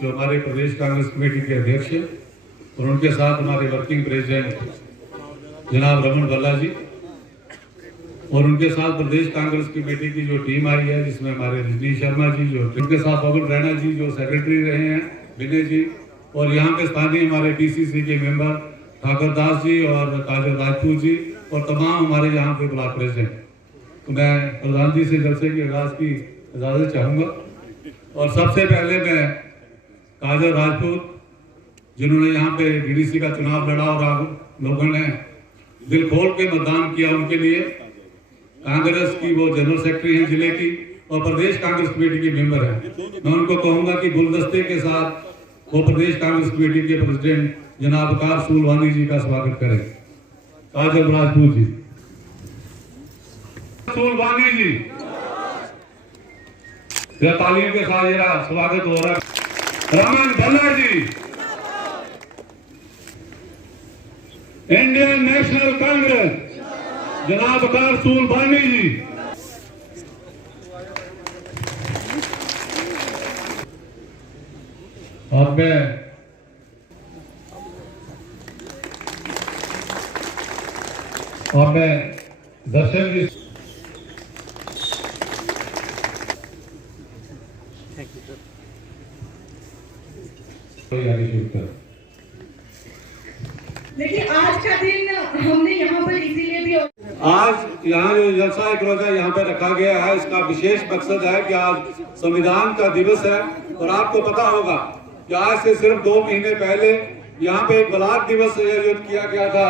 जो हमारे प्रदेश कांग्रेस कमेटी के अध्यक्ष हैं, और उनके साथ हमारे वर्किंग प्रेसिडेंट जनाब रमन भल्ला जी, और उनके साथ प्रदेश कांग्रेस कमेटी की जो टीम आई है जिसमें हमारे रजनीश शर्मा जी, जो उनके साथ पवन रैना जी जो सेक्रेटरी रहे हैं, विनय जी, और यहाँ पे स्थानीय हमारे पीसीसी के मेंबर ठाकुर दास जी और काजल राजपूत जी, और तमाम हमारे यहाँ पे ब्लॉक प्रेसिडेंट। तो मैं प्रधान जी से जलसे की आगाज की इजाजत चाहूँगा। और सबसे पहले मैं काजल राजपूत, जिन्होंने यहाँ पे डीडीसी का चुनाव लड़ा और आप लोगों ने दिल खोल के मतदान किया, उनके लिए कांग्रेस की वो जनरल सेक्रेटरी हैं जिले की और प्रदेश कांग्रेस कमेटी की मेंबर है। मैं उनको कहूंगा कि गुलदस्ते के साथ वो प्रदेश कांग्रेस कमेटी के प्रेसिडेंट जनाब वकार सूलवानी जी का स्वागत करें। काजल राजपूत जी, सूलवानी जी, तालियों के साथ मेरा स्वागत हो रहा है। रमन भल्ला जी, इंडियन नेशनल कांग्रेस जनाब वकार सूलवानी जी, और मैं दर्शन जी, देखिए आज का दिन हमने यहाँ पर इसीलिए भी आज यहाँ जो जलसा एक रोजा यहाँ पे रखा गया है, इसका विशेष मकसद है कि आज संविधान का दिवस है। और आपको पता होगा कि आज से सिर्फ 2 महीने पहले यहाँ पे एक ब्लॉक दिवस आयोजित किया गया था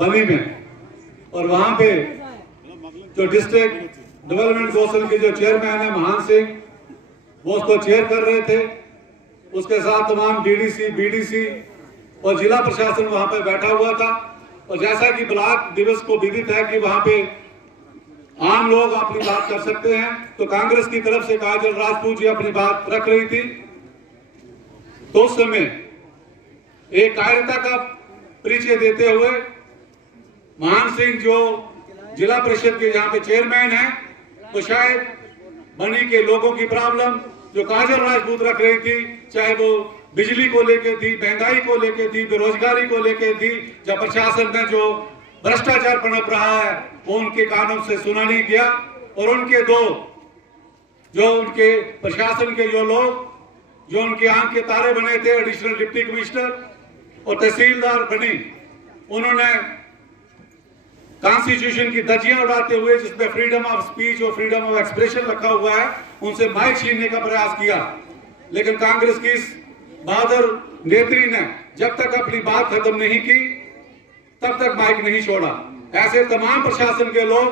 बनी में, और वहाँ पे जो डिस्ट्रिक्ट डेवलपमेंट कौंसिल के जो चेयरमैन है महान सिंह, वो उसको चेयर कर रहे थे। उसके साथ तमाम डीडीसी, बीडीसी और जिला प्रशासन वहां पे बैठा हुआ था। और जैसा कि ब्लॉक दिवस को विदित है कि वहां पे आम लोग अपनी बात कर सकते हैं, तो कांग्रेस की तरफ से काजल राजपूत जी अपनी बात रख रही थी। तो उस समय एक कायरता का परिचय देते हुए महान सिंह जो जिला परिषद के यहाँ पे चेयरमैन है, तो शायद बनी के लोगों की प्रॉब्लम जो काजल राजपूत रख रही थी, चाहे वो बिजली को लेके थी, महंगाई को लेके थी, बेरोजगारी को लेके थी, जब प्रशासन में जो भ्रष्टाचार पनप रहा है वो उनके कानों से सुना नहीं गया। और उनके जो उनके प्रशासन के जो लोग जो उनके आंख के तारे बने थे, एडिशनल डिप्टी कमिश्नर और तहसीलदार बने, उन्होंने कॉन्स्टिट्यूशन की धज्जियां उड़ाते हुए जिसमें फ्रीडम ऑफ स्पीच और फ्रीडम ऑफ एक्सप्रेशन रखा हुआ है, उनसे माइक छीनने का प्रयास किया। लेकिन कांग्रेस की इस बहादुर नेत्री ने जब तक अपनी बात खत्म नहीं की तब तक माइक नहीं छोड़ा। ऐसे तमाम प्रशासन के लोग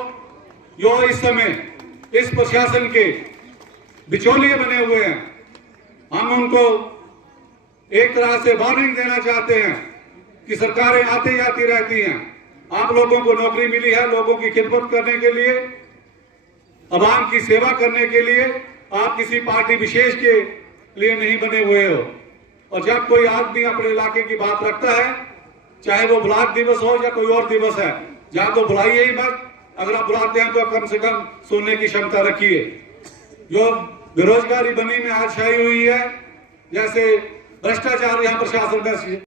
जो इस समय इस प्रशासन के बिचौलिए बने हुए हैं, हम उनको एक तरह से वार्निंग देना चाहते हैं कि सरकारें आती जाती रहती हैं। आप लोगों को नौकरी मिली है लोगों की खिदमत करने के लिए, अवाम की सेवा करने के लिए, आप किसी पार्टी विशेष के लिए नहीं बने हुए हो। और जब कोई आदमी अपने इलाके की बात रखता है, चाहे वो ब्लॉक दिवस हो या कोई और दिवस है, या तो बुलाइए ही मत, अगर आप बुलाते हैं तो कम से कम सुनने की क्षमता रखिए। जो बेरोजगारी बनी में आज छाई हुई है, जैसे भ्रष्टाचार यहाँ प्रशासन में,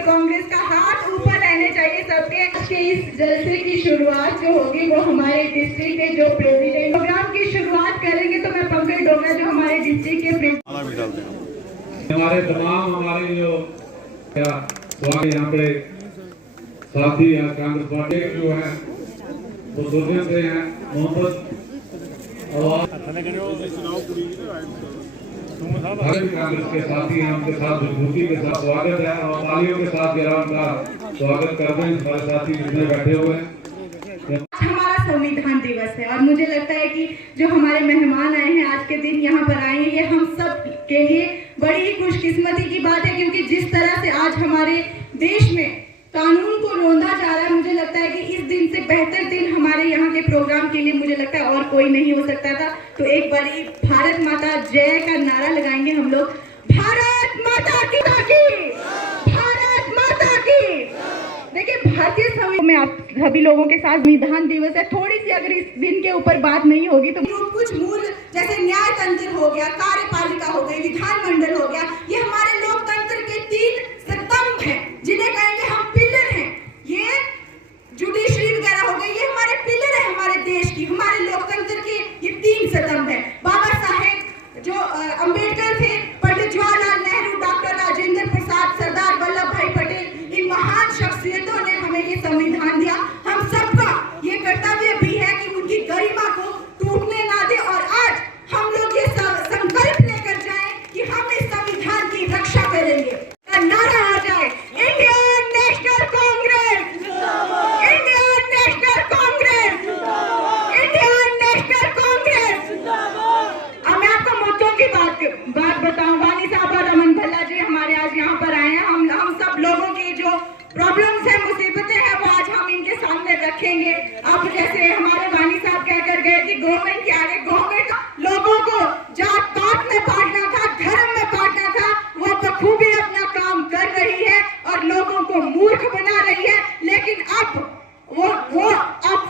कांग्रेस का हाथ ऊपर रहने चाहिए सबके। इस जलसे की शुरुआत जो होगी वो हमारे डिस्ट्रिक्ट के जो प्रेसिडेंट प्रोग्राम की शुरुआत करेंगे, तो मैं पंकज डोगरा जो हमारे डिस्ट्रिक्ट के हमारे तमाम हमारे जो यहाँ पे साथी कांग्रेस पार्टी जो है वो दूसरे से हैं, मोहम्मद कांग्रेस के साथी हैं, उनके साथ मजबूती के साथ स्वागत है और तालियों के साथ उनका स्वागत करते हैं हमारे साथी जितने बैठे हुए हैं। हमारा संविधान दिवस है और मुझे लगता है कि जो हमारे मेहमान आए हैं आज के दिन यहाँ पर आए हैं, ये हम सब के लिए बड़ी ही खुशकिस्मती की बात है, क्योंकि जिस तरह से आज हमारे देश में कानून को रोंदा जा रहा है। मुझे लगता है कि इस दिन से बेहतर दिन हमारे यहाँ के प्रोग्राम के लिए मुझे लगता है और कोई नहीं हो सकता था। तो एक बार भारत माता जय का नारा लगाएंगे हम लोग। भारत माता की, भारत माता की। देखिए, भारतीय संविधान में आप सभी लोगों के साथ संविधान दिवस है। थोड़ी सी अगर इस दिन के ऊपर बात नहीं होगी तो कुछ मूल जैसे न्याय तंत्र हो गया, कार्यपालिका हो गई, विधानमंडल हो गया, ये हमारे लोकतंत्र के 3 स्तंभ हैं, जिन्हें कहेंगे हम पिलर हैं। ये जुडिशरी वगैरह हो गई, ये हमारे पिलर है हमारे देश की, हमारे लोकतंत्र के ये 3 स्तंभ है। बाबा साहेब जो अंबेडकर थे, पंडित जवाहरलाल नेहरू, डॉक्टर राजेंद्र प्रसाद, सरदार वल्लभ भाई पटेल, इन महान शख्सियतों ने हमें ये संविधान दिया। हम सबका ये कर्तव्य भी है कि उनकी गरिमा को टूटने ना दे। और आज हम लोग ये संकल्प लेकर जाएं कि हम इस संविधान की रक्षा करेंगे। नारा आ जाए, Indian national Congress, Indian national Congress, Indian national Congress. अब मैं आपको मुद्दों की बात बताऊं। वानी साहब और रमन भल्ला जी हमारे आज यहाँ पर आए हैं। हम सब लोगों की जो प्रॉब्लम्स है, मुसीबतें हैं, वो आज हम इनके सामने रखेंगे। अब जैसे हमारे वानी साहब कहकर गए कि गवर्नमेंट के आगे गवर्नमेंट लोगों को जात पात में बांटना था, धर्म में बांटना था, वो बखूबी अपना काम कर रही है और लोगों को मूर्ख बना रही है। लेकिन अब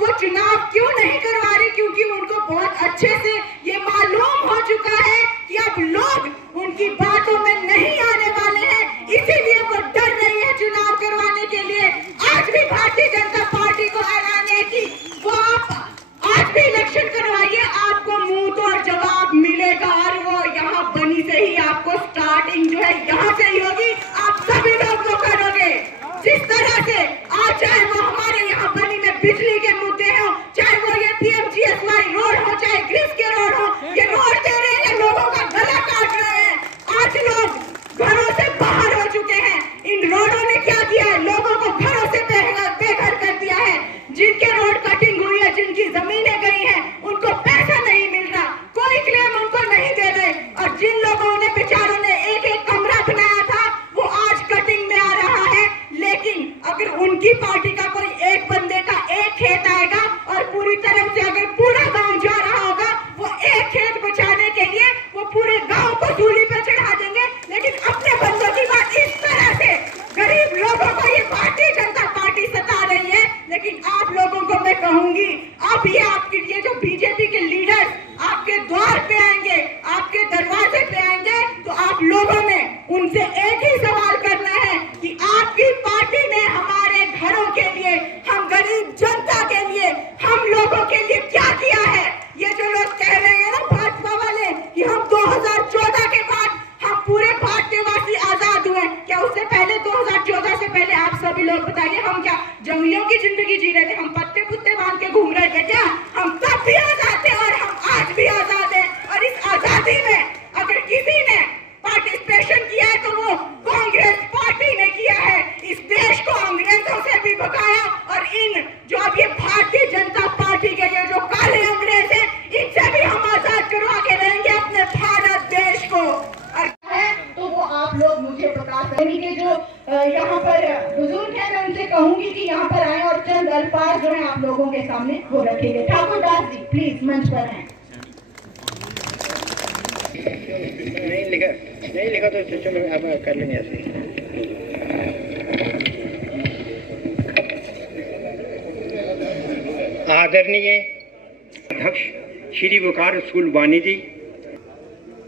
वो चुनाव क्यों नहीं करवा रही? क्योंकि उनको बहुत अच्छे से ये मालूम हो चुका है कि अब लोग उनकी बातों में नहीं आने वाले हैं, इसीलिए वो डर रही है चुनाव करवाने के लिए। आज भी भारतीय जनता पार्टी को हराने की वो आप आज भी इलेक्शन करवाइए, आपको मुंह तोड़ जवाब मिलेगा। और वो यहाँ बनी से ही आपको स्टार्टिंग जो है यहाँ से ही होगी। आप सभी लोग वो करोगे जिस तरह से आज, चाहे वो हमारे यहाँ बनी में बिजली के मुद्दे हो, चाहे वो ये PMGSY रोड हो, चाहे ग्रिस के रोड हो, ये रोड दे रहे हैं, लोगों का गला काट रहे हैं। आज लोग घरों से बाहर हो चुके हैं। इन रोडों ने क्या किया है? लोगों को घरों से बेघर कर दिया है। जिनके रोड कटिंग हुई है, जिनकी जमीनें गई हैं, उनको पैसा नहीं मिल रहा, कोई क्लेम उनको नहीं दे रहे। और जिन लोगों ने बेचारों ने एक कमरा बनाया था, वो आज कटिंग में आ रहा है। लेकिन अगर उनकी पार्टी का कोई एक बंदे का एक खेत आएगा और पूरी तरह से अगर पूरा गांव जा रहा होगा, वो एक खेत बचाने के लिए वो पूरे गांव को सूली पे चढ़ा देंगे। लेकिन अपने बंदों की बात इस तरह से गरीब लोगों को ये भारतीय जनता पार्टी सता रही है। लेकिन आप लोगों को मैं कहूंगी, अब ये आपके ये जो बीजेपी के लीडर्स आपके द्वार पे आएंगे, आपके दरवाजे पे आएंगे, तो आप लोगों ने उनसे एक ही सवाल करना है कि आपकी पार्टी ने हमारे घरों के लिए, हम गरीब जनता के लिए, हम लोगों के लिए क्या किया है? ये जो लोग कह रहे हैं ना भाजपा वाले कि हम 2014 के बाद हम पूरे भारतवासी आजाद हुए, क्या उससे पहले 2014 से पहले आप सभी लोग बताइए, हम क्या जंगलियों की जिंदगी जी रहे थे? हम पत्ते पुत्ते बांध के घूम रहे थे क्या? हम तब भी आजाद थे और हम आज भी आजाद हैं। और इस आजादी में अगर किसी ने पार्टिसिपेशन किया है तो वो कांग्रेस पार्टी ने किया है। इस देश को अंग्रेजों से भी भगाया और इन जो अब ये भारतीय जनता पार्टी के ये जो काले अंग्रेज हैं, इनसे भी हम आजाद करवा के रहेंगे अपने भारत देश को। और है तो वो आप लोग मुझे बता सकेंगे कि जो यहाँ पर बुजुर्ग हैं, मैं उनसे कहूंगी कि यहाँ पर आए और चंद अल्फाज जो है आप लोगों के सामने वो रखेंगे। ठाकुर दास जी प्लीज मंच पर हैं। नहीं लिखा तो चलो आप कर लेंगे ऐसे। आदरणीय अध्यक्ष श्री वकार स्कूल वानी जी,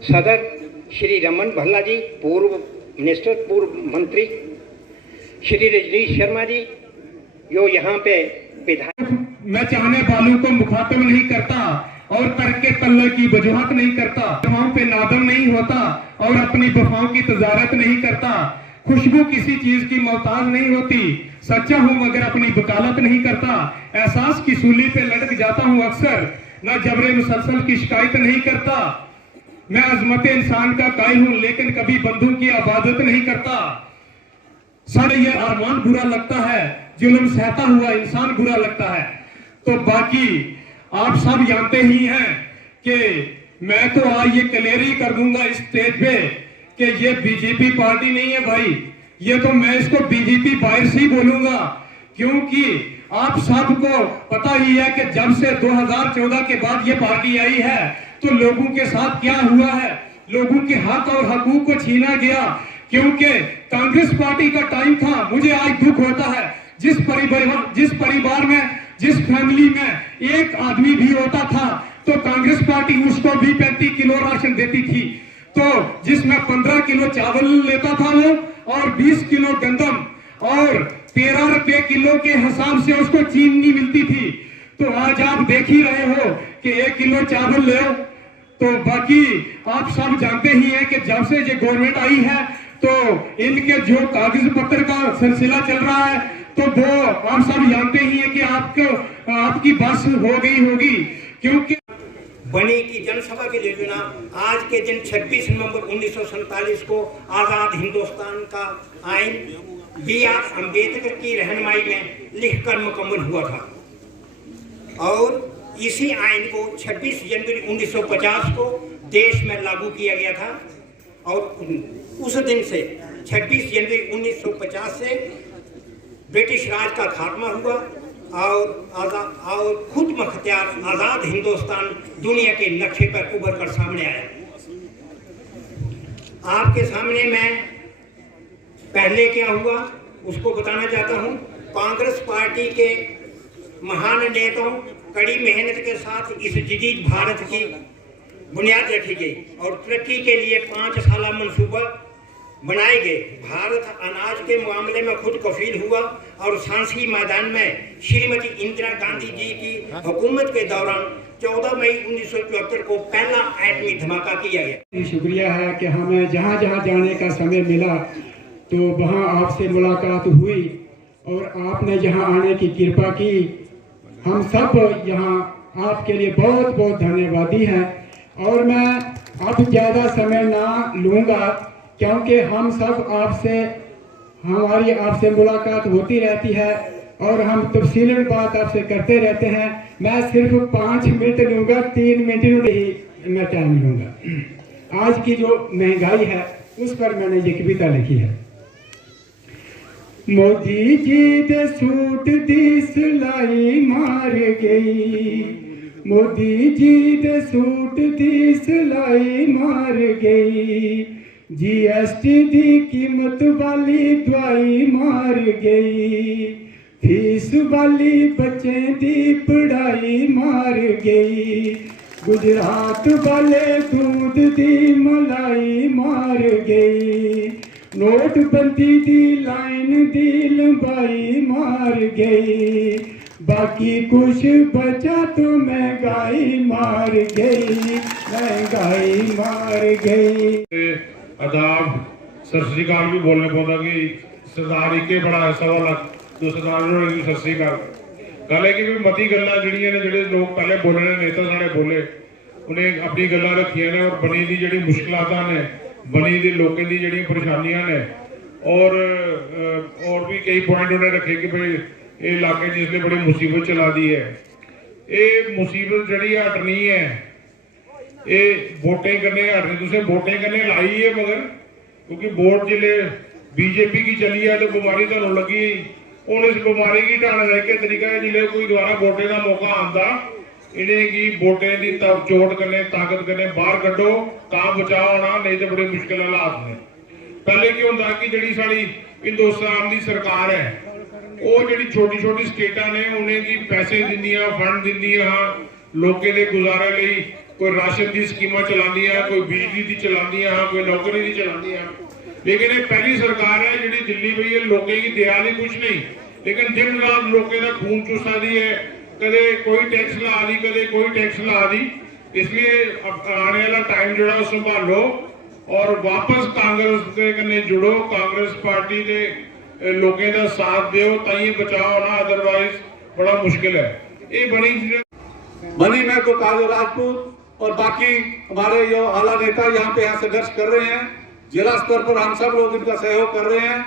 सदर श्री रमन भल्ला जी, पूर्व मिनिस्टर, पूर्व मंत्री श्री रजनीश शर्मा जी, जो यहाँ पे विधायक, मैं चाहने वालों को मुखातिब नहीं करता और तर्क के तल्ले की वजूहत नहीं करता, वफाओं पे नादम नहीं होता और अपनी वफाओं की तजारत नहीं करता, खुशबू किसी चीज की मोहताज नहीं होती, सच्चा हूं मगर अपनी वकालत नहीं करता, एहसास की सूली पे लटक जाता हूं अक्सर, न जबरे मुसलसल की शिकायत नहीं करता, मैं अजमत इंसान का कायल हूं लेकिन कभी बंधुओं की आबादत नहीं करता, सारे ये अरमान बुरा लगता है, जुल्म सहता हुआ इंसान बुरा लगता है। तो बाकी आप सब जानते ही हैं कि मैं तो आज ये क्लियर ही कर दूंगा इस स्टेज पे कि ये बीजेपी पार्टी नहीं है भाई, ये तो मैं इसको बीजेपी वायरस ही बोलूंगा, क्योंकि आप सबको पता ही है कि जब से 2014 के बाद ये पार्टी आई है तो लोगों के साथ क्या हुआ है, लोगों के हक और हकूक को छीना गया। क्योंकि कांग्रेस पार्टी का टाइम था, मुझे आज दुख होता है, जिस परिवार में, जिस फैमिली में एक आदमी भी होता था तो कांग्रेस पार्टी उसको भी 35 किलो राशन देती थी, तो जिसमें 15 किलो चावल लेता था वो, और 20 किलो गंदम और 13 रुपए किलो के हिसाब से उसको चीनी मिलती थी। तो आज आप देख ही रहे हो कि 1 किलो चावल ले, तो बाकी आप सब जानते ही हैं कि जब से ये गवर्नमेंट आई है तो इनके जो कागज पत्र का सिलसिला चल रहा है तो वो आप सब जानते ही हैं कि आपकी बस हो गई होगी। क्योंकि बनी की जनसभा के लिए चुना। आज के दिन 26 नवंबर 1947 को आजाद हिंदुस्तान का आइन B.R. अम्बेडकर की रहनुमाई में लिखकर मुकम्मल हुआ था और इसी आइन को 26 जनवरी 1950 को देश में लागू किया गया था और उस दिन से 26 जनवरी 1950 से ब्रिटिश राज का खात्मा हुआ और खुद मुख्तियार आजाद हिंदुस्तान दुनिया के नक्शे पर उभर कर सामने आया। आपके सामने मैं पहले क्या हुआ उसको बताना चाहता हूं। कांग्रेस पार्टी के महान नेताओं कड़ी मेहनत के साथ इस जदीद भारत की बुनियाद रखी गई और तरक्की के लिए 5 साल मंसूबा बनाए गए। भारत अनाज के मामले में खुद कफील हुआ और सांसी मैदान में श्रीमती इंदिरा गांधी जी की हुकूमत के दौरान 14 मई 1974 को पहला एटमी धमाका किया गया। शुक्रिया है कि हमें जहाँ जहाँ जाने का समय मिला तो वहाँ आपसे मुलाकात हुई और आपने यहाँ आने की कृपा की। हम सब यहाँ आपके लिए बहुत बहुत धन्यवादी हैं और मैं अब ज़्यादा समय ना लूँगा क्योंकि हम सब हमारी आपसे मुलाकात होती रहती है और हम तफसीलन बात आपसे करते रहते हैं। मैं सिर्फ 5 मिनट लूँगा, 3 मिनट ही मैं टाइम लूँगा। आज की जो महंगाई है उस पर मैंने ये कविता लिखी है। मोदी जी दे सूट दी सिलाई मार गई, मोदी जी दे सूट दी सिलाई मार गई, GST दी कीमत वाली दवाई मार गई, फीस वाली बच्चे दी पढ़ाई मार गई, गुजरात वाले दूध दी मलाई मार गई, नोटबंदी दी लाइन दी लंबाई मार गई, बाकी कुछ बचा तो महंगाई मार गई, महंगाई मार गई। आदाब सत श्री अकाल भी बोलने पौंदा कि सरदार इके बड़ा है 1.25 लाख तो सरदार ने सत श्री अकाल गल है कि मती गल्लां जिहड़ियां ने जिहड़े लोग पहले बोलने नेता साढ़े बोले उन्हें अपनी गल्लां रखियां ने और बनी दी जिहड़ी मुश्किलातां ने बनी दे लोगों की जिहड़ियां परेशानियां ने और भी कई पॉइंट उन्हें रखे कि भाई ये इलाके जिसने बड़ी मुसीबत चला दी है। ये मुसीबत जिहड़ी हटनी है ये वोटें करने हटनी, तुसें वोटें करने लाई है मगर क्योंकि वोट जिले बीजेपी की चली है तो बीमारी तुहानूं लगी। हुण इस बीमारी की ढाने का एक तरीका है जिले कोई दोबारा वोटें का मौका आंदा इन्हें की वोटें की चोट करने ताकत करने बाहर कड्डो तां बचाव होना, नहीं तो बड़ी मुश्किल हालात ने। पहले की होंदा कि जिहड़ी साडी हिंदुस्तान की सरकार है वो जिहड़ी छोटी छोटी स्टेटां ने उन्हें की पैसे दिंदियां फंड दिंदियां लोगों के गुजारे लई, कोई राशन की स्कीमां चलांदियां, कोई बिजली की चलांदियां, कोई नौकरी की चलांदियां। लेकिन ये पहली सरकार है जिहड़ी दिल्ली पई है, लोगों की दया नहीं कुछ नहीं, लेकिन दिन रात लोगों का खून चूसा दी है, कदे कोई टैक्स ला दी कदे कोई टैक्स ला दी। इसलिए आने वाला टाइम जो संभालो और वापस कांग्रेस के कन्ने जुड़ो, कांग्रेस पार्टी के लोगों का साथ दो ताई बचाओ ना, अदरवाइज बड़ा मुश्किल है। ये बनी में को काजल राजपूत और बाकी हमारे जो आला नेता यहाँ पे संघर्ष कर रहे हैं, जिला स्तर पर हम सब लोग इनका सहयोग कर रहे हैं।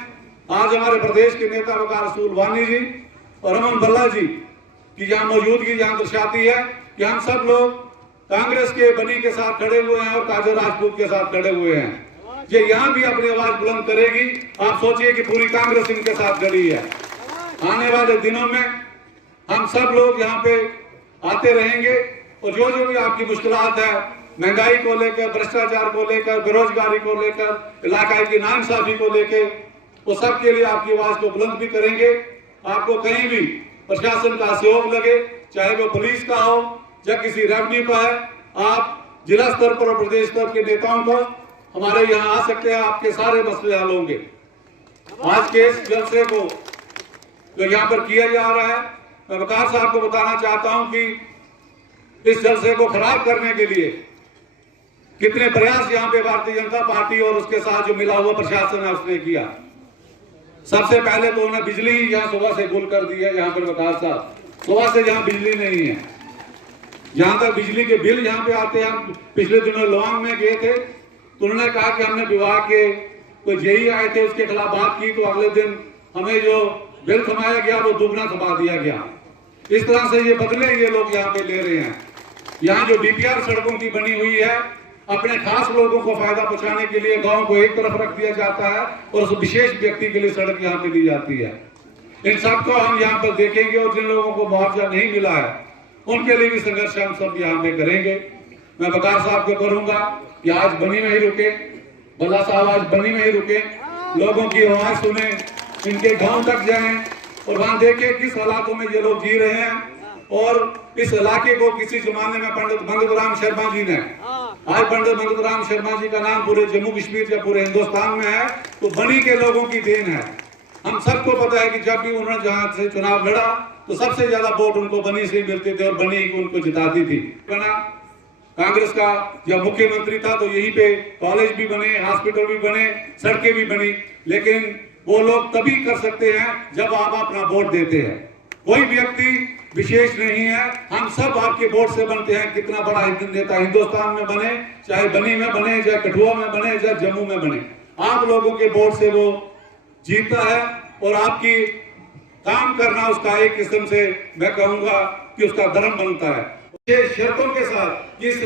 आज हमारे प्रदेश के नेता वकार रसूल वानी जी और रमन भल्ला जी की यहाँ मौजूदगी यहाँ दर्शाती है कि हम सब लोग कांग्रेस के बनी के साथ खड़े हुए हैं और काजल राजपूत के साथ खड़े हुए हैं। ये यहाँ भी अपनी आवाज बुलंद करेगी। आप सोचिए कि पूरी कांग्रेस इनके साथ खड़ी है। आने वाले दिनों में हम सब लोग यहाँ पे आते रहेंगे और जो जो भी आपकी मुश्किलात है, महंगाई को लेकर, भ्रष्टाचार को लेकर, बेरोजगारी को लेकर, इलाकाई की नाइंसाफी को लेकर, वो सब के लिए आपकी आवाज को बुलंद भी करेंगे। आपको कहीं भी प्रशासन का सहयोग लगे, चाहे वो पुलिस का हो या किसी रेवेन्यू का है, आप जिला स्तर पर और प्रदेश स्तर के नेताओं को हमारे यहाँ आ सकते हैं, आपके सारे मसले हल होंगे। आज के इस जलसे को जो यहाँ पर किया जा रहा है, मैं वकार साहब को बताना चाहता हूं कि इस जलसे को खराब करने के लिए कितने प्रयास यहाँ पे भारतीय जनता पार्टी और उसके साथ जो मिला हुआ प्रशासन है उसने किया। सबसे पहले तो उन्हें बिजली यहाँ सुबह से गुल कर दी है। यहाँ पर वकार साहब, सुबह से यहाँ बिजली नहीं है। जहां तक बिजली के बिल यहाँ पे आते हैं, हम पिछले दिनों लोहांग में गए थे तो उन्होंने कहा कि हमने विभाग के कोई जेई आए थे, उसके खिलाफ बात की तो अगले दिन हमें जो बिल थमाया गया वो दुगना थमा दिया गया। इस तरह से ये बदले ये लोग यहाँ पे ले रहे हैं। यहाँ जो डीपीआर सड़कों की बनी हुई है, अपने खास लोगों को फायदा पहुंचाने के लिए गांव को एक तरफ रख दिया जाता है और उस विशेष व्यक्ति के लिए सड़क यहाँ पे दी जाती है। इन सबको हम यहाँ पर देखेंगे और जिन लोगों को मुआवजा नहीं मिला है उनके लिए भी संघर्ष हम सब यहाँ पे करेंगे। मैं वकार साहब को करूंगा कि आज बनी में ही रुके, भल्ला साहब आज बनी में ही रुके, लोगों की आवाज सुने, इनके गांव तक जाएं और वहां देखें किस हालातों में ये लोग जी रहे हैं। और इस इलाके को किसी जमाने में पंडित भगत राम शर्मा जी ने, आज पंडित भगत राम शर्मा जी का नाम पूरे जम्मू कश्मीर या पूरे हिंदुस्तान में है, तो बनी के लोगों की देन है। हम सबको पता है कि जब भी उन्होंने जहां से चुनाव लड़ा तो सबसे ज्यादा वोट उनको बनी से मिलते थे और बनी उनको जिताती थी। कांग्रेस का जब मुख्यमंत्री था तो यहीं पे कॉलेज भी बने, हॉस्पिटल भी बने, सड़कें भी बनी, लेकिन वो लोग तभी कर सकते हैं जब आप अपना वोट देते हैं। कोई व्यक्ति विशेष नहीं है, हम सब आपके वोट से बनते हैं। कितना बड़ा नेता हिंदुस्तान में बने, चाहे बनी में बने, चाहे कठुआ में बने, चाहे जम्मू में बने, आप लोगों के वोट से वो जीतता है। और आपकी काम करना उसका एक किस्म से मैं कहूंगा कि उसका धर्म बनता है। ये शर्तों के साथ इस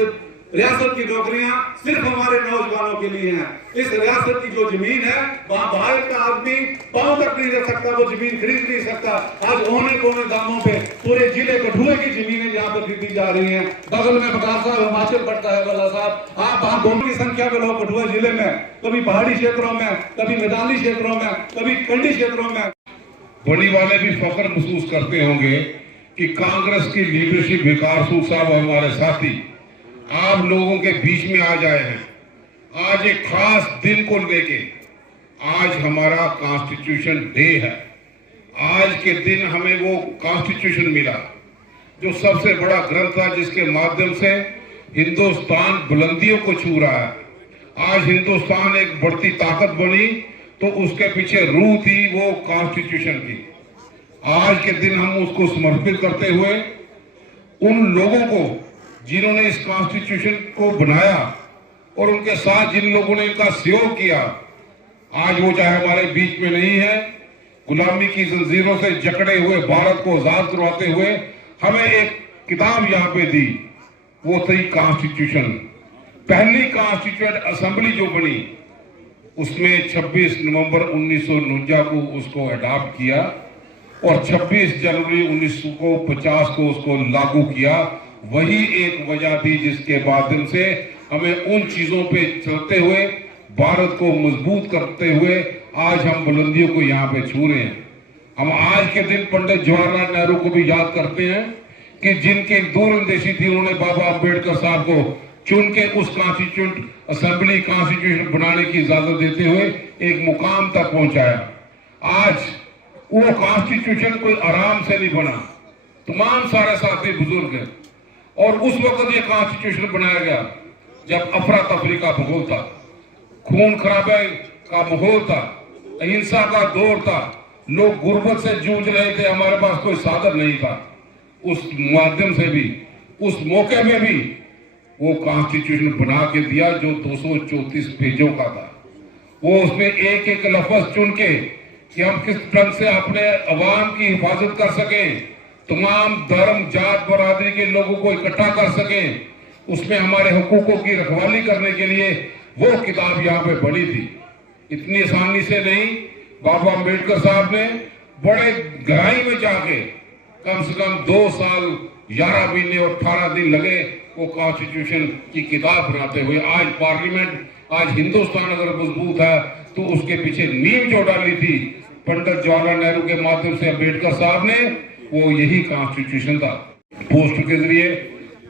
रियासत की नौकरियां सिर्फ हमारे नौजवानों के लिए हैं। इस रियासत की जो जमीन है वहां बाहर का आदमी पांव तक नहीं रख सकता, वो जमीन खरीद नहीं सकता। आज औने पौने दामों पे पूरे जिले कठुए की जमीनें यहाँ पर खरीदी जा रही हैं। बगल में बकार साहब हिमाचल पड़ता है, भल्ला साहब, आप वहां दोनों की संख्या में लोग कठुआ जिले में, कभी पहाड़ी क्षेत्रों में, कभी मैदानी क्षेत्रों में, कभी कंडी क्षेत्रों में। बड़ी वाले भी फख्र महसूस करते होंगे कि कांग्रेस की लीडरशिप विकास साहब हमारे साथी आप लोगों के बीच में आ जाए हैं। आज एक खास दिन को लेके, आज हमारा कॉन्स्टिट्यूशन डे है। आज के दिन हमें वो कॉन्स्टिट्यूशन मिला जो सबसे बड़ा ग्रंथ था, जिसके माध्यम से हिंदुस्तान बुलंदियों को छू रहा है। आज हिंदुस्तान एक बढ़ती ताकत बनी तो उसके पीछे रूह थी वो कॉन्स्टिट्यूशन की। आज के दिन हम उसको समर्पित करते हुए उन लोगों को जिन्होंने इस कॉन्स्टिट्यूशन को बनाया और उनके साथ जिन लोगों ने इनका सहयोग किया, आज वो चाहे हमारे बीच में नहीं है, गुलामी की जंजीरों से जकड़े हुए भारत को आजाद करवाते हुए हमें एक किताब यहाँ पे दी, वो थी कॉन्स्टिट्यूशन। पहली कॉन्स्टिट्यूएंट असेंबली जो बनी उसमें 26 नवंबर 1949 को उसको अडॉप्ट किया और 26 जनवरी 1950 को उसको लागू किया। वही एक वजह थी जिसके माध्यम से हमें उन चीजों पे चलते हुए, भारत को मजबूत करते हुए आज हम बुलंदियों को यहाँ पे छू रहे हैं। हम आज के दिन पंडित जवाहरलाल नेहरू को भी याद करते हैं कि जिनकी दूरंदेशी थी, उन्होंने बाबा अम्बेडकर साहब को चुन के उस कॉन्स्टिट्यूंट असेंबली कॉन्स्टिट्यूशन बनाने की इजाजत देते हुए एक मुकाम तक पहुंचाया। आज वो कॉन्स्टिट्यूशन कोई आराम से नहीं बना, तमाम सारे साथी बुजुर्ग हैं। और उस वक्त ये कॉन्स्टिट्यूशन बनाया गया जब अफरा तफरी का माहौल था, खून खराबे का माहौल था, अहिंसा का दौर था, लोग गुर्बत से जूझ रहे थे, हमारे पास कोई साधन नहीं था। उस माध्यम से भी, उस मौके में भी वो कॉन्स्टिट्यूशन बना के दिया जो 234 पेजों का था। वो उसमें एक एक लफ्ज चुन के कि हम किस ढंग से अपने अवाम की हिफाजत कर सकें, तमाम धर्म जात बरादरी के लोगों को इकट्ठा कर सकें, उसमें हमारे हुकूकों की रखवाली करने के लिए वो किताब यहाँ पे बनी थी। इतनी आसानी से नहीं, बाबा अम्बेडकर साहब ने बड़े गहराई में जाके कम से कम 2 साल 11 महीने और 18 दिन लगे वो कॉन्स्टिट्यूशन की किताब बनाते हुए। आज पार्लियामेंट, आज हिंदुस्तान अगर मजबूत है तो उसके पीछे नींव जो डाली थी पंडित जवाहरलाल नेहरू के माध्यम से अम्बेडकर साहब ने, वो यही कॉन्स्टिट्यूशन था। पोस्ट के जरिए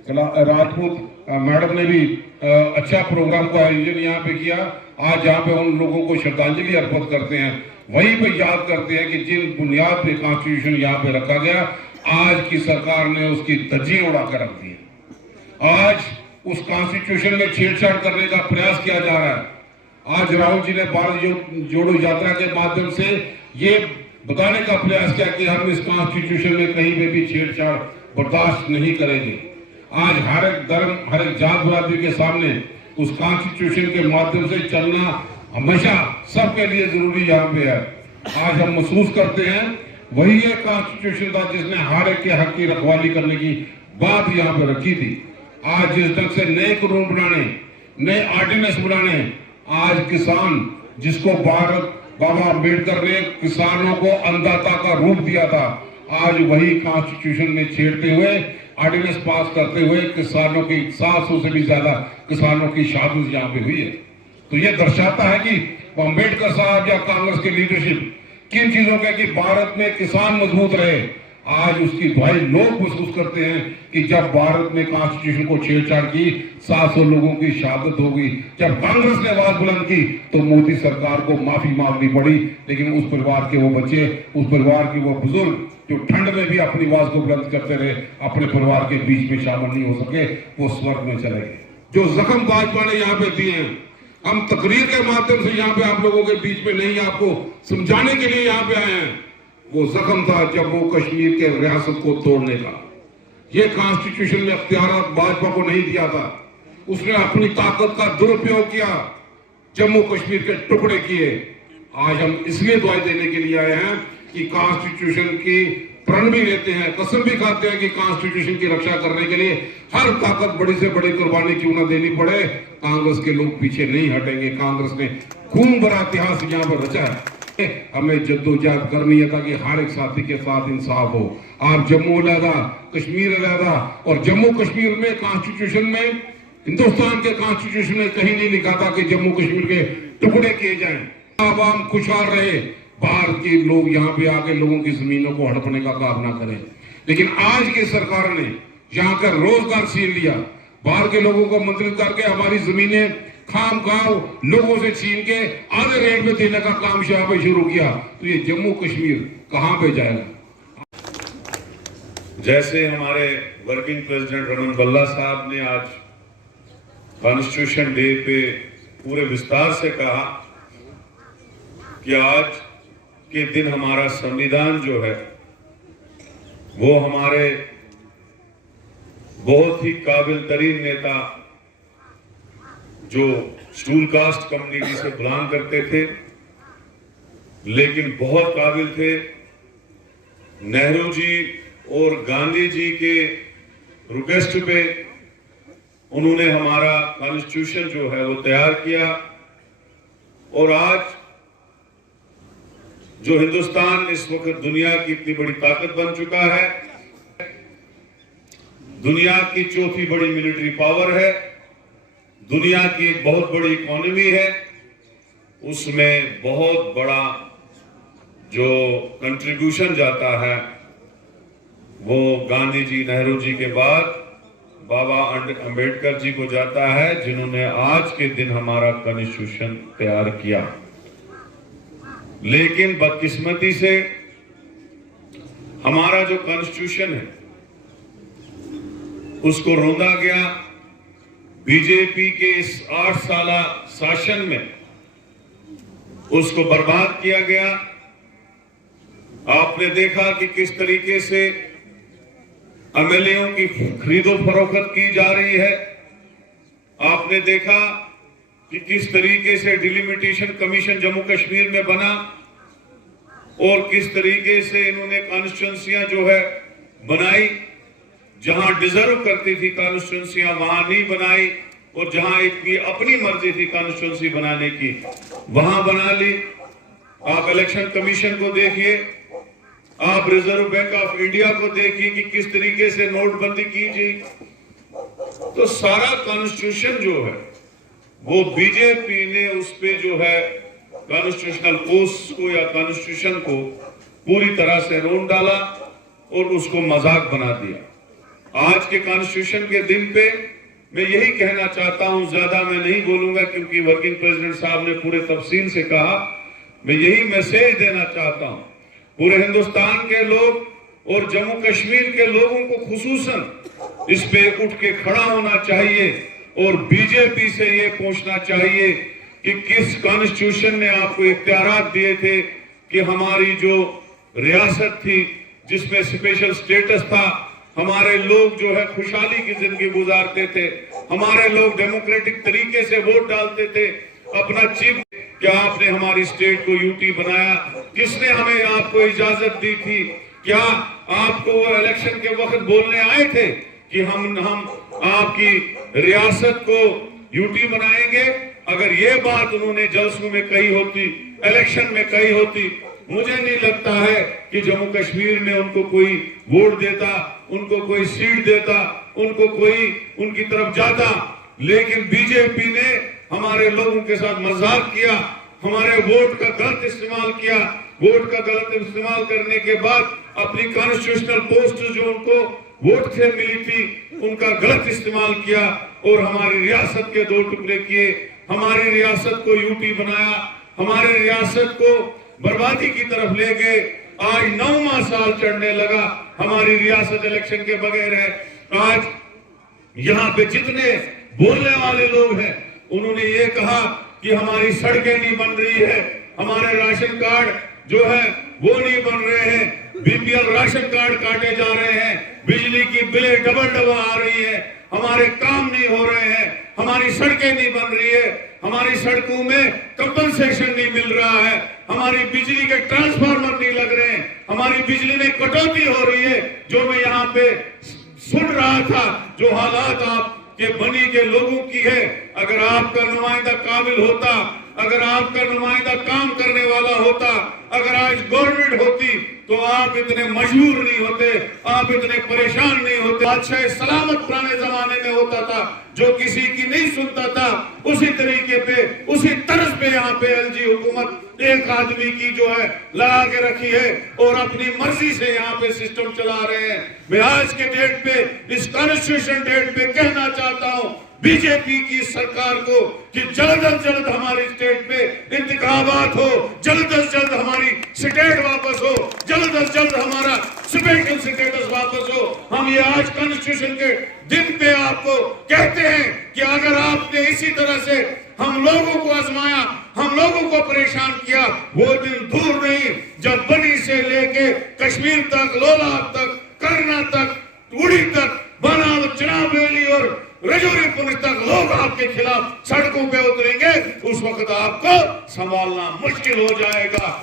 राजपूत मैडम ने भी अच्छा प्रोग्राम का आयोजन यहाँ पे किया। आज यहाँ पे उन लोगों को श्रद्धांजलि अर्पित करते हैं, वहीं पे याद करते हैं कि जिन बुनियाद पे कॉन्स्टिट्यूशन यहाँ पे रखा गया, आज की सरकार ने उसकी धज्जियां उड़ा कर रख दी है। आज उस कॉन्स्टिट्यूशन में छेड़छाड़ करने का प्रयास किया जा रहा है। आज राहुल जी ने भारत जोड़ो यात्रा के माध्यम से ये बताने का प्रयास किया कि हम इस कॉन्स्टिट्यूशन में कहीं पे भी छेड़छाड़ बर्दाश्त नहीं करेंगे। आज हर एक धर्म, हर एक जात बरादरी के सामने उस कॉन्स्टिट्यूशन के माध्यम से चलना हमेशा सबके लिए जरूरी यहाँ पे है। आज हम महसूस करते हैं वही एक कॉन्स्टिट्यूशन था जिसने हर एक के हक की रखवाली करने की बात यहाँ पे रखी थी। आज जिस ढंग से नए कानून बनाने, नए ऑर्डिनेंस बनाने, आज किसान जिसको बाबा अम्बेडकर ने किसानों को अन्नदाता का रूप दिया था, आज वही कॉन्स्टिट्यूशन में छेड़ते हुए ऑर्डिनेंस पास करते हुए किसानों की 700 से भी ज्यादा किसानों की शहादत यहाँ पे हुई है। तो ये दर्शाता है कि अम्बेडकर साहब या कांग्रेस की लीडरशिप किन चीजों के कि भारत में किसान मजबूत रहे। आज उसकी दुहाई लोग महसूस करते हैं कि जब भारत ने कॉन्स्टिट्यूशन को छेड़छाड़ की, 700 लोगों की शहादत हो गई। जब कांग्रेस ने आवाज बुलंद की तो मोदी सरकार को माफी मांगनी पड़ी, लेकिन उस परिवार के वो बच्चे, उस परिवार के वो बुजुर्ग जो ठंड में भी अपनी आवाज को बुलंद करते रहे, अपने परिवार के बीच में शामिल नहीं हो सके, वो स्वर्ग में चले गए। जो जख्म भाजपा ने यहाँ पे दिए हैं, हम तकरीर के माध्यम से यहाँ पे आप लोगों के बीच में नहीं, आपको समझाने के लिए यहाँ पे आए हैं। वो जख्म था जम्मू कश्मीर के रियासत को तोड़ने का। ये कॉन्स्टिट्यूशन में अख्तियार भाजपा को नहीं दिया था। उसने अपनी ताकत का दुरुपयोग किया, जम्मू कश्मीर के टुकड़े किए। आज हम इसलिए दुआई देने के लिए आए हैं कि कॉन्स्टिट्यूशन की प्रण भी लेते हैं, कसम भी खाते हैं कि कॉन्स्टिट्यूशन की रक्षा करने के लिए हर ताकत, बड़ी से बड़ी कुर्बानी क्यों ना देनी पड़े, कांग्रेस के लोग पीछे नहीं हटेंगे। कांग्रेस ने खून भरा इतिहास यहाँ पर रचा है। हमें जद्दोजहद करनी है ताकि हर एक साथी के साथ इंसाफ हो। आप जम्मू अलहदा, कश्मीर अलहदा, और जम्मू कश्मीर में कॉन्स्टिट्यूशन में, हिंदुस्तान के कॉन्स्टिट्यूशन में कहीं नहीं लिखा था कि जम्मू कश्मीर के टुकड़े किए जाएं। आवाम खुशहाल रहे, बाहर के लोग यहाँ पे आके लोगों की जमीनों को हड़पने का काम ना करें। लेकिन आज की सरकार ने यहाँ का रोजगार छीन लिया, बाहर के लोगों को मंत्रित करके हमारी जमीनें खाम खाओ लोगों से छीन के आधे रेट में देने का काम यहाँ पे शुरू किया। तो ये जम्मू कश्मीर कहाँ पे जाएगा? जैसे हमारे वर्किंग प्रेसिडेंट रमन भल्ला साहब ने आज कॉन्स्टिट्यूशन डे पे पूरे विस्तार से कहा कि आज के दिन हमारा संविधान जो है वो हमारे बहुत ही काबिल तरीन नेता जो शेड्यूल कास्ट कम्युनिटी से बिलोंग करते थे, लेकिन बहुत काबिल थे, नेहरू जी और गांधी जी के रिक्वेस्ट पे उन्होंने हमारा कॉन्स्टिट्यूशन जो है वो तैयार किया। और आज जो हिंदुस्तान इस वक्त दुनिया की इतनी बड़ी ताकत बन चुका है, दुनिया की चौथी बड़ी मिलिट्री पावर है, दुनिया की एक बहुत बड़ी इकोनॉमी है, उसमें बहुत बड़ा जो कंट्रीब्यूशन जाता है वो गांधी जी, नेहरू जी के बाद बाबा अंबेडकर जी को जाता है, जिन्होंने आज के दिन हमारा कॉन्स्टिट्यूशन तैयार किया। लेकिन बदकिस्मती से हमारा जो कॉन्स्टिट्यूशन है उसको रोंदा गया। बीजेपी के इस 8 साल शासन में उसको बर्बाद किया गया। आपने देखा कि किस तरीके से एमएलएओं की खरीदो फरोख्त की जा रही है। आपने देखा कि किस तरीके से डिलिमिटेशन कमीशन जम्मू कश्मीर में बना और किस तरीके से इन्होंने कॉन्स्टिट्यूंसियां जो है बनाई, जहां डिजर्व करती थी कॉन्स्टिट्यूंसियां वहां नहीं बनाई और जहां एक की अपनी मर्जी थी कॉन्स्टिट्यूंसी बनाने की, वहां बना ली। आप इलेक्शन कमीशन को देखिए, आप रिजर्व बैंक ऑफ इंडिया को देखिए कि किस तरीके से नोटबंदी की गई। तो सारा कॉन्स्टिट्यूशन जो है वो बीजेपी ने उस पे जो है कॉन्स्टिट्यूशनल पोस्ट को या कॉन्स्टिट्यूशन को पूरी तरह से रोन डाला और उसको मजाक बना दिया। आज के कॉन्स्टिट्यूशन के दिन पे मैं यही कहना चाहता हूं, ज्यादा मैं नहीं बोलूंगा क्योंकि वर्किंग प्रेसिडेंट साहब ने पूरे तफसील से कहा। मैं यही मैसेज देना चाहता हूं पूरे हिंदुस्तान के लोग और जम्मू कश्मीर के लोगों को खुसूसन इस पे उठ के खड़ा होना चाहिए और बीजेपी से ये पूछना चाहिए कि किस कॉन्स्टिट्यूशन ने आपको इख्तियारात दिए थे कि हमारी जो रियासत थी जिसमें स्पेशल स्टेटस था, हमारे लोग जो है खुशहाली की जिंदगी गुजारते थे, हमारे लोग डेमोक्रेटिक तरीके से वोट डालते थे, अपना चीफ, क्या आपने हमारी स्टेट को यूटी बनाया? किसने हमें आपको इजाजत दी थी? क्या आपको वो इलेक्शन के वक्त बोलने आए थे कि हम आपकी रियासत को यूटी बनाएंगे? अगर ये बात उन्होंने जलसों में कही होती, इलेक्शन में कही होती, मुझे नहीं लगता है कि जम्मू कश्मीर में उनको कोई वोट देता, उनको कोई सीट देता, उनको कोई उनकी तरफ जाता। लेकिन बीजेपी ने हमारे लोगों के साथ मजाक किया, हमारे वोट का गलत इस्तेमाल किया। वोट का गलत इस्तेमाल करने के बाद अपनी कॉन्स्टिट्यूशनल पोस्ट जो उनको वोट से मिली थी उनका गलत इस्तेमाल किया और हमारी रियासत के दो टुकड़े किए, हमारी रियासत को यूटी बनाया, हमारी रियासत को बर्बादी की तरफ ले गए। आज 9वां साल चढ़ने लगा, हमारी रियासत इलेक्शन के बगैर है। आज यहाँ पे जितने बोलने वाले लोग हैं उन्होंने ये कहा कि हमारी सड़कें नहीं बन रही है, हमारे राशन कार्ड जो है वो नहीं बन रहे हैं, बीपीएल राशन कार्ड काटे जा रहे हैं, बिजली की बिलें डबल आ रही है, हमारे काम नहीं हो रहे हैं, हमारी सड़कें नहीं बन रही है, हमारी सड़कों में कंपनसेशन नहीं मिल रहा है, हमारी बिजली के ट्रांसफार्मर नहीं लग रहे हैं, हमारी बिजली में कटौती हो रही है। जो मैं यहाँ पे सुन रहा था, जो हालात आप के बनी के लोगों की है, अगर आपका नुमाइंदा काबिल होता, अगर आपका नुमाइंदा काम करने वाला होता, अगर आज गवर्नमेंट होती तो आप इतने मजबूर नहीं होते, आप इतने परेशान नहीं होते। बादशाह सलामत पुराने जमाने में होता था, जो किसी की नहीं सुनता था, उसी तरीके पे उसी तर्ज पे यहाँ पे एलजी हुकूमत एक आदमी की जो है लगा के रखी है और अपनी मर्जी से यहाँ पे सिस्टम चला रहे हैं। मैं आज के डेट पे, इस कॉन्स्टिट्यूशन डेट पे कहना चाहता हूँ बीजेपी की सरकार को कि जल्द अज जल्द हमारी स्टेट पे इंतखाबात हो, जल्द अज जल्द हमारी स्टेट वापस हो, जल्द अज जल्द हमारा स्पेशल स्टेटस वापस हो। हम ये आज कॉन्स्टिट्यूशन के दिन पे आपको कहते हैं कि अगर आपने इसी तरह से हम लोगों को आजमाया, हम लोगों को परेशान किया, वो दिन दूर नहीं जब बनी से लेके कश्मीर तक, लोलाब तक, करना तक, उड़ी तक, बनाव, चिनाब वैली और रजौरी पुलिस तक लोग आपके खिलाफ सड़कों पे उतरेंगे। उस वक्त आपको संभालना मुश्किल हो जाएगा।